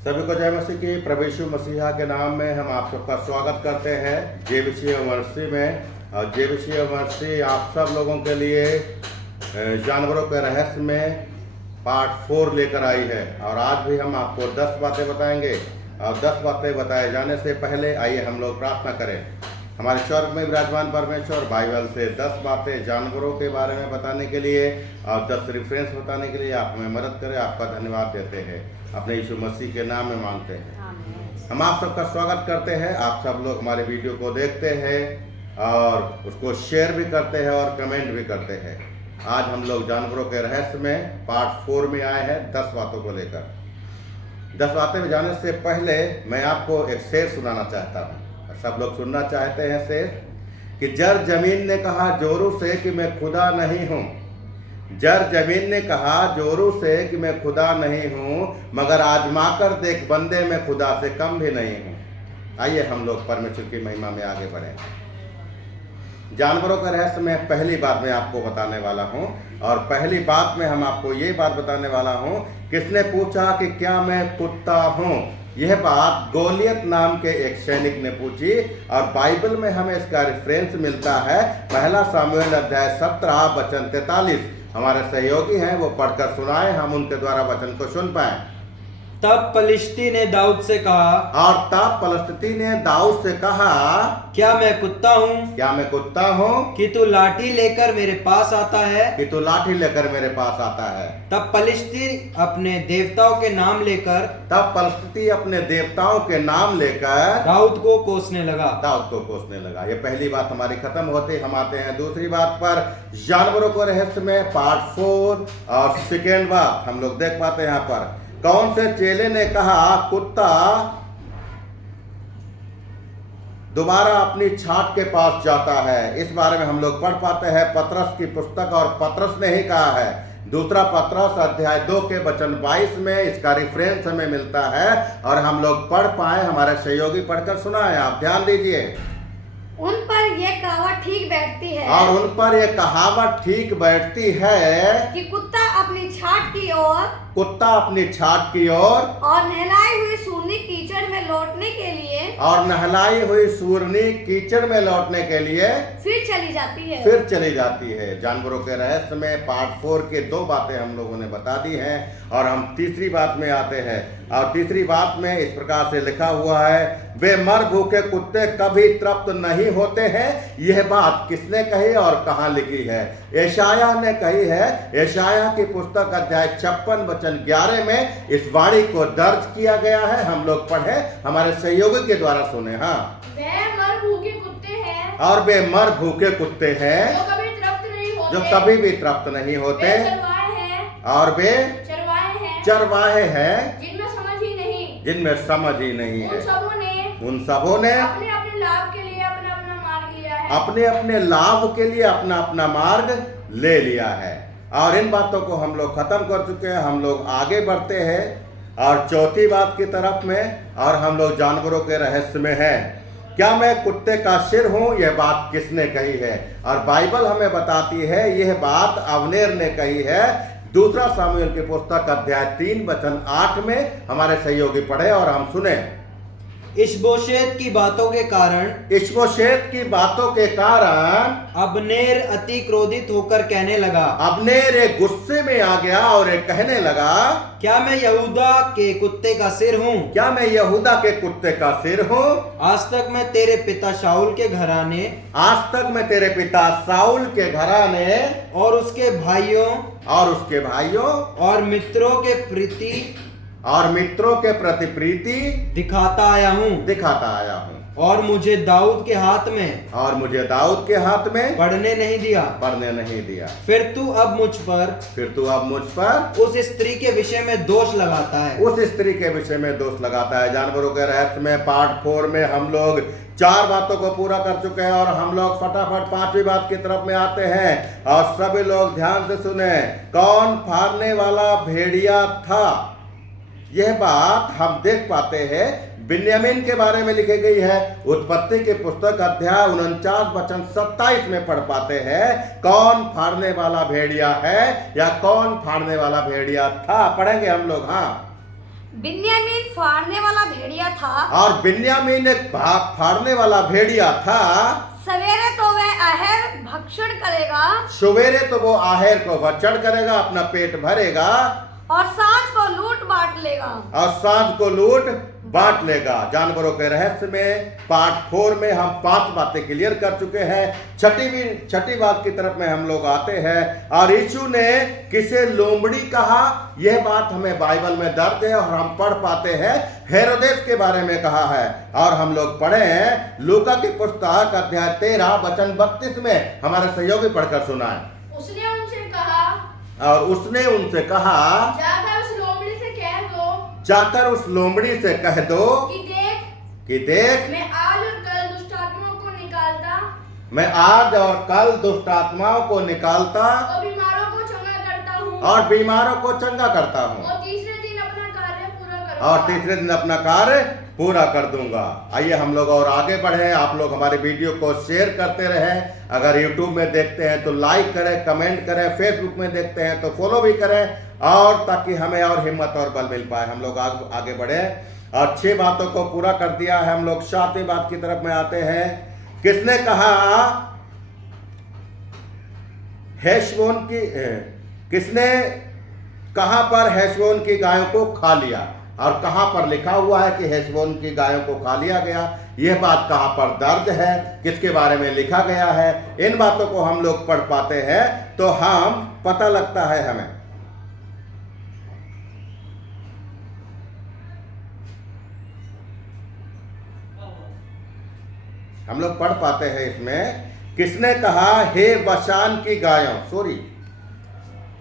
सभी को जय मसीह की। प्रभु यीशु मसीहा के नाम में हम आप सबका स्वागत करते हैं जेबीसी यूनिवर्सिटी में। और जेबीसी यूनिवर्सिटी आप सब लोगों के लिए जानवरों के रहस्य में पार्ट 4 लेकर आई है। और आज भी हम आपको 10 बातें बताएंगे। और 10 बातें बताए जाने से पहले आइए हम लोग प्रार्थना करें। हमारे स्वर्ग में विराजमान परमेश्वर, बाइबल से 10 बातें जानवरों के बारे में बताने के लिए और 10 रेफरेंस बताने के लिए आप हमें मदद करें। आपका धन्यवाद देते हैं, अपने यीशु मसीह के नाम में मांगते हैं। हम आप सबका स्वागत करते हैं। आप सब लोग हमारे वीडियो को देखते हैं और उसको शेयर भी करते हैं और कमेंट भी करते हैं। आज हम लोग जानवरों के रहस्य में पार्ट 4 में आए हैं 10 बातों को लेकर। 10 बातें में जाने से पहले मैं आपको एक शेर सुनाना चाहता हूँ। सब लोग सुनना चाहते हैं शेर कि जर जमीन ने कहा जोरों से कि मैं खुदा नहीं हूँ। जर जमीन ने कहा जोरों से कि मैं खुदा नहीं हूँ, मगर आजमा कर देख बंदे मैं खुदा से कम भी नहीं हूँ। आइए हम लोग परमेश्वर की महिमा में आगे बढ़ें। जानवरों के रहस्य में पहली बात मैं आपको बताने वाला हूँ। और पहली बात में हम आपको ये बात बताने वाला हूँ, किसने पूछा कि क्या मैं कुत्ता हूँ। यह बात गोलियत नाम के एक सैनिक ने पूछी और बाइबल में हमें इसका रेफरेंस मिलता है। पहला सामुएल अध्याय 17 वचन 43। हमारे सहयोगी हैं, वो पढ़कर सुनाए, हम उनके द्वारा वचन को सुन पाए। तब पलिश्ती ने दाऊद से कहा, और तब पलिश्ती ने दाऊद से कहा, क्या मैं कुत्ता हूँ? क्या मैं कुत्ता हूँ कि तू लाठी लेकर मेरे पास आता है? कि तू लाठी लेकर मेरे पास आता है। तब पलिश्ती अपने देवताओं के नाम लेकर तब पलिश्ती अपने देवताओं के नाम लेकर दाऊद को कोसने लगा। दाऊद को कोसने लगा। ये पहली बात हमारी खत्म होती, हम आते हैं दूसरी बात पर। जानवरों को रहस्य में पार्ट 4 और सेकेंड बात हम लोग देख पाते हैं यहाँ पर। कौन से चेले ने कहा कुत्ता दोबारा अपनी छाट के पास जाता है। इस बारे में हम लोग पढ़ पाते हैं पतरस की पुस्तक, और पतरस ने ही कहा है। दूसरा पतरस अध्याय 2 के वचन 22 में इसका रेफरेंस हमें मिलता है और हम लोग पढ़ पाए, हमारे सहयोगी पढ़कर सुनाए। आप ध्यान दीजिए। उन पर यह कहावत ठीक बैठती है, और उन पर यह कहावत ठीक बैठती है कि कुत्ता अपनी छाट की ओर कुत्ता अपनी छाट की ओर और नहलाई हुई सूरनी कीचड़ में लौटने के लिए और नहलाई हुई सूरनी कीचड़ में लौटने के लिए फिर चली जाती है। फिर चली जाती है। जानवरों के रहस्य में पार्ट 4 के 2 बातें हम लोगों ने बता दी हैं और हम तीसरी बात में आते हैं। और तीसरी बात में इस प्रकार से लिखा हुआ है, वे मर भूखे कुत्ते कभी तृप्त नहीं होते हैं। यह बात किसने कही और कहाँ लिखी है? यशायाह ने कही है। यशायाह की पुस्तक अध्याय 56 वचन 11 में इस वाणी को दर्ज किया गया है। हम लोग पढ़े, हमारे सहयोगी के द्वारा सुने। हाँ, वे मर भूखे कुत्ते हैं और वे मर भूखे कुत्ते हैं जो कभी तृप्त नहीं होते, जो कभी भी तृप्त नहीं होते, वे चरवाहे हैं और वे चरवाहे हैं जिनमें समझ ही नहीं, जिनमें समझ ही नहीं है। उन सबों ने अपने अपने लाभ के लिए अपना अपना मार्ग लिया है। अपने अपने लाभ के लिए अपना अपना मार्ग ले लिया है। और इन बातों को हम लोग खत्म कर चुके हैं। हम लोग आगे बढ़ते हैं और चौथी बात की तरफ में, और हम लोग जानवरों के रहस्य में हैं। क्या मैं कुत्ते का सिर हूं? यह बात किसने कही है? और बाइबल हमें बताती है यह बात अब्नेर ने कही है। दूसरा सामुएल की पुस्तक अध्याय 3 वचन 8 में हमारे सहयोगी पढ़े और हम सुने। इशबोशेत की बातों के कारण इशबोशेत की बातों के कारण अब्नेर अति क्रोधित होकर कहने लगा। अब्नेर एक गुस्से में आ गया और एक कहने लगा, क्या मैं यहूदा के कुत्ते का सिर हूँ? क्या मैं यहूदा के कुत्ते का सिर हूँ? आज तक मैं तेरे पिता शाऊल के घराने आज तक मैं तेरे पिता साउल के घराने और उसके भाइयों और मित्रों के प्रति दिखाता आया हूँ। और मुझे दाऊद के हाथ में पढ़ने नहीं दिया। फिर तू अब मुझ पर उस स्त्री के विषय में दोष लगाता है। जानवरों के रहस्य में पार्ट 4 में हम लोग 4 बातों को पूरा कर चुके हैं और हम लोग फटाफट 5वीं बात की तरफ में आते हैं। और सभी लोग ध्यान से सुने। कौन फाड़ने वाला भेड़िया था? यह बात हम देख पाते हैं बिन्यामीन के बारे में लिखी गई है। उत्पत्ति की पुस्तक अध्याय 49 वचन 27 में पढ़ पाते हैं, कौन फाड़ने वाला भेड़िया है या कौन फाड़ने वाला भेड़िया था। पढ़ेंगे हम लोग। हाँ, बिन्यामीन फाड़ने वाला भेड़िया था। और बिन्यामीन एक फाड़ने वाला भेड़िया था। सवेरे तो वह अहेर भक्षण करेगा, सवेरे तो वो आहेर को भक्षण करेगा, अपना पेट भरेगा, और सांझ को लूट बांट लेगा। और सांझ को लूट बांट लेगा। जानवरों के रहस्य में पार्ट 4 में हम 5 बातें क्लियर कर चुके हैं। छठी बात की तरफ में हम लोग आते हैं। और यीशु ने किसे लोमड़ी कहा, यह बात हमें बाइबल में दर्ज है और हम पढ़ पाते हैं। हेरोदेस के बारे में कहा है और हम लोग पढ़े हैं लूका की पुस्तक अध्याय 13 वचन 32 में। हमारे सहयोगी पढ़कर सुनाए। उसने उनसे कहा, और उसने उनसे कहा, जाकर उस लोमड़ी से कह दो, जाकर उस लोमड़ी से कह दो कि देख मैं आज और कल दुष्ट आत्माओं को निकालता, मैं आज और कल दुष्ट आत्माओं को निकालता और बीमारों को चंगा करता हूँ, और बीमारों को चंगा करता हूँ, और तीसरे दिन अपना कार्य पूरा करूँगा। और तीसरे दिन अपना कार्य पूरा कर दूंगा। आइए हम लोग और आगे बढ़े। आप लोग हमारे वीडियो को शेयर करते रहें। अगर YouTube में देखते हैं तो लाइक करें, कमेंट करें, फेसबुक में देखते हैं तो फॉलो भी करें, और ताकि हमें और हिम्मत और बल मिल पाए। हम लोग आगे बढ़े और 6 बातों को पूरा कर दिया है। हम लोग 7वीं बात की तरफ में आते हैं। किसने कहा हेशबोन की, किसने कहां पर हेशबोन की गायों को खा लिया, और कहां पर लिखा हुआ है कि हेशबोन की गायों को खा लिया गया, यह बात कहां पर दर्ज है, किसके बारे में लिखा गया है। इन बातों को हम लोग पढ़ पाते हैं तो हम पता लगता है हमें। हम लोग पढ़ पाते हैं इसमें, किसने कहा हे बशान की गायों, सॉरी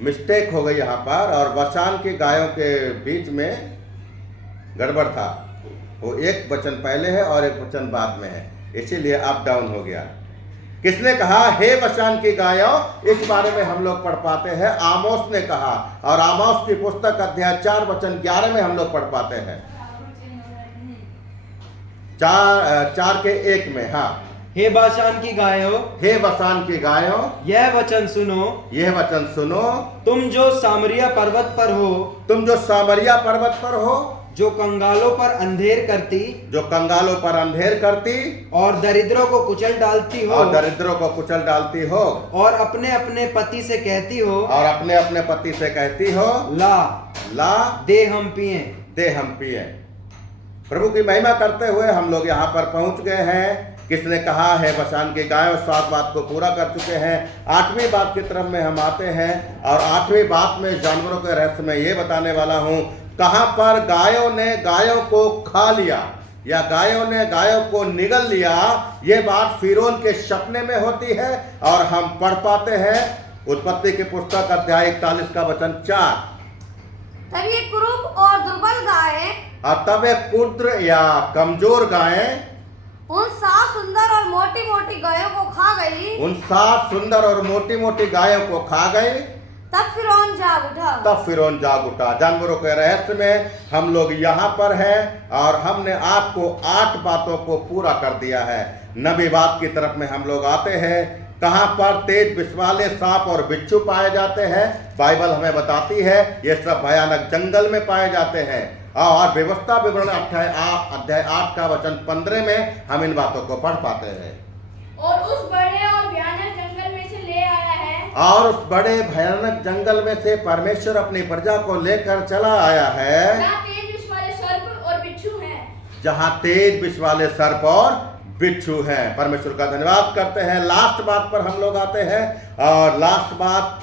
मिस्टेक हो गई यहां पर, और बशान की गायों के बीच में गड़बड़ था। वो एक वचन पहले है और एक वचन बाद में है, इसीलिए अप डाउन हो गया। किसने कहा हे बशान की गायों, इस बारे में हम लोग पढ़ पाते हैं आमोस ने कहा, और आमोस की पुस्तक अध्याय 4 वचन 11 में हम लोग पढ़ पाते हैं। 4 के 1 में। हाँ, हे बाशान की गायों, हे बशान की गायों, यह वचन सुनो, यह वचन सुनो, तुम जो सामरिया पर्वत पर हो, तुम जो सामरिया पर्वत पर हो, जो कंगालों पर अंधेर करती, जो कंगालों पर अंधेर करती, और दरिद्रों को कुचल डालती हो, और दरिद्रों को कुचल डालती हो, और अपने अपने पति से कहती हो, और अपने अपने पति से कहती हो ला दे हम पिए। दे हम पिए। प्रभु की महिमा करते हुए हम लोग यहाँ पर पहुंच गए हैं। किसने कहा है बशान की गायों, 7 बात को पूरा कर चुके हैं। 8वीं बात की तरफ में हम आते हैं, और 8वीं बात में जानवरों के रहस्य में ये बताने वाला हूँ, कहां पर गायों ने गायों को खा लिया या गायों ने गायों को निगल लिया। यह बात फिरौन के सपने में होती है, और हम पढ़ पाते हैं उत्पत्ति की पुस्तक अध्याय 41 का वचन 4। तब ये कुरूप और दुर्बल गायें, और तब एक पुत्र या कमजोर गायें उन 7 सुंदर और मोटी मोटी गायों को खा गई। उन 7 सुंदर और मोटी मोटी गायों को खा गई। तब फिरौन जाग उठा। तब फिरौन जाग उठा। जानवरों के रहस्य में हम लोग यहाँ पर हैं, और हमने आपको 8 बातों को पूरा कर दिया है। 9वीं बात की तरफ में हम लोग आते हैं। कहां पर तेज विष वाले सांप और बिच्छू पाए जाते हैं, बाइबल हमें बताती है ये सब भयानक जंगल में पाए जाते हैं। और व्यवस्था विवरण अध्याय 8 का वचन 15 में हम इन बातों को पढ़ पाते हैं। और उस बड़े और भयानक जंगल में से ले आया है, और उस बड़े भयानक जंगल में से परमेश्वर अपनी प्रजा को लेकर चला आया है, जहाँ तेज विष वाले सर्प और बिच्छू हैं। जहां तेज विष वाले सर्प और बिच्छू हैं। परमेश्वर का धन्यवाद करते हैं। लास्ट बात पर हम लोग आते हैं, और लास्ट बात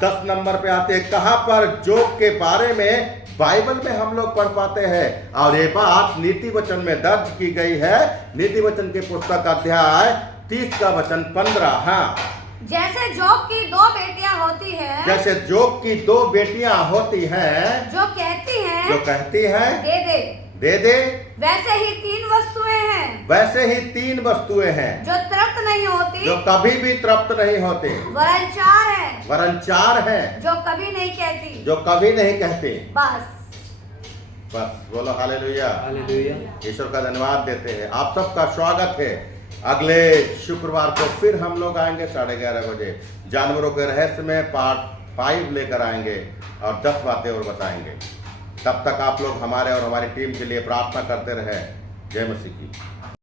10 नंबर पे आते हैं। कहां पर जोग के बारे में बाइबल में हम लोग पढ़ पाते हैं, और ये बात नीति वचन में दर्ज की गई है। नीति वचन की पुस्तक अध्याय 30 का वचन 15। हाँ, जैसे जोग की 2 बेटियां होती है, जैसे जोग की 2 बेटियां होती हैं, जो कहती हैं दे दे दे दे, वैसे ही 3 वस्तुएं हैं, वैसे ही 3 वस्तुएं हैं, जो तृप्त नहीं होती, जो कभी भी तृप्त नहीं होते, वरन 4 है, जो कभी नहीं कहती, जो कभी नहीं कहते। बस बोलो हालेलुया। हालेलुया। ईश्वर का धन्यवाद देते हैं। आप सबका स्वागत है। अगले शुक्रवार को फिर हम लोग आएंगे 11:30 बजे। जानवरों के रहस्य में पार्ट 5 लेकर आएंगे, और 10 बातें और बताएंगे। तब तक आप लोग हमारे और हमारी टीम के लिए प्रार्थना करते रहे। जय मसीह की।